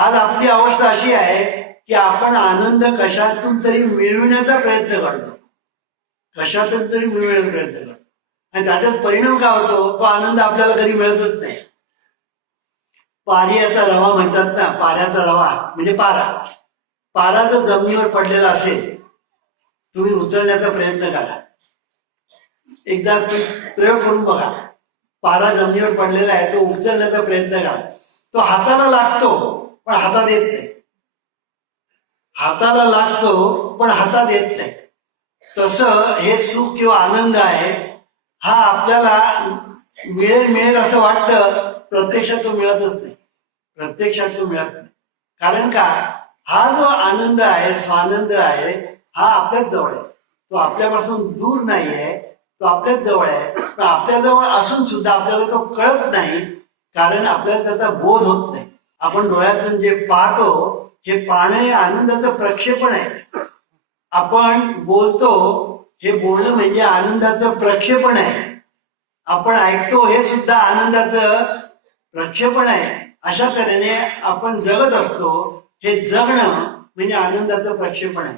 आज आपली अवस्था अशी आहे की आपण आनंद कशातून तरी मिळविण्याचा प्रयत्न करतो, कशातून तरी मिळवण्याचा प्रयत्न करतो, आणि त्याच्यात परिणाम काय होतो, तो आनंद आपल्याला कधी मिळतच नाही. पारियाचा रवा म्हणतात ना, पाऱ्याचा रवा म्हणजे पारा जर जमिनीवर पडलेला असेल, तुम्ही उचलण्याचा प्रयत्न करा. एकदा तुम्ही प्रयोग करून बघा. पारा जमिनीवर पडलेला आहे, तो उचलण्याचा प्रयत्न करा. तो हाताला लागतो पण हातात येत नाही, हाताला लागतो पण हातात येत नाही. तसं हे सुख किंवा आनंद आहे, हा आपल्याला मिळेल असं वाटतं, प्रत्यक्षात तो मिळतच नाही, प्रत्यक्षात तो मिळत नाही. कारण का, हा जो आनंद आहे, स्वानंद आहे, हा आपल्याच जवळ आहे. तो आपल्यापासून दूर नाही आहे, तो आपल्याच जवळ आहे. पण आपल्याजवळ असून सुद्धा आपल्याला तो कळत नाही, कारण आपल्याला त्याचा बोध होत नाही. आपण डोळ्यातून जे पाहतो, हे पाहणं हे आनंदाचं प्रक्षेपण आहे. आपण बोलतो, हे बोलणं म्हणजे आनंदाचं प्रक्षेपण आहे. आपण ऐकतो, हे सुद्धा आनंदाचं प्रक्षेपण आहे. अशा तऱ्हेने आपण जगत असतो, हे जगणं म्हणजे आनंदाचं प्रक्षेपण आहे.